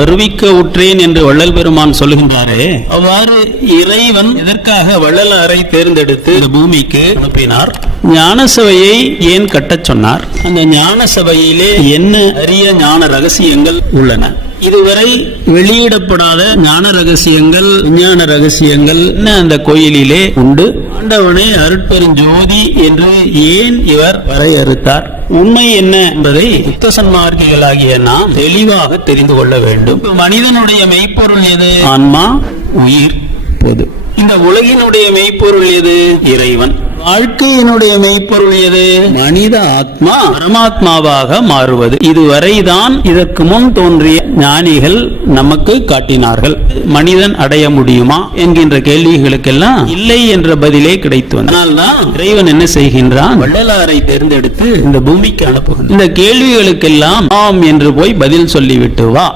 வருவிக்க உற்றேன் என்று வள்ளல் பெருமான் சொல்லுகின்றாரே, அவ்வாறு இறைவன் எதற்காக வள்ளலாரை தேர்ந்தெடுத்து இந்த பூமிக்கு அனுப்பினார்? ஞான சபையை ஏன் கட்டச் சொன்னார்? அந்த ஞான சபையிலே என்ன அரிய ஞான ரகசியங்கள் உள்ளன? இதுவரை வெளியிடப்படாத ஞான ரகசியங்கள், விஞ்ஞான ரகசியங்கள் அந்த கோயிலிலே உண்டு. ஆண்டவனே அருட்பெருஞ்சோதி என்று ஏன் இவர் வரையறுத்தார்? உண்மை என்ன என்பதை புத்த சன்மார்க்கிகளாகிய நாம் தெளிவாக தெரிந்து கொள்ள வேண்டும். மனிதனுடைய மெய்ப்பொருள் எது? ஆன்மா, உயிர், பொது. இந்த உலகினுடைய மெய்ப்பொருள் எது? இறைவன். வாழ்க்கையினுடைய மெய்ப்பொருள் எது? மனித ஆத்மா பரமாத்மாவாக மாறுவது. இதுவரைதான் இதற்கு முன் தோன்றிய ஞானிகள் நமக்கு காட்டினார்கள். மனிதன் அடைய முடியுமா என்கின்ற கேள்விகளுக்கெல்லாம் இல்லை என்ற பதிலே கிடைத்து வந்தது. அதனால்தான் இறைவன் என்ன செய்கின்றான்? வள்ளலாரை தேர்ந்தெடுத்து இந்த பூமிக்கு அனுப்புகின்றான். இந்த கேள்விகளுக்கெல்லாம் ஆம் என்று போய் பதில் சொல்லிவிட்டு வா.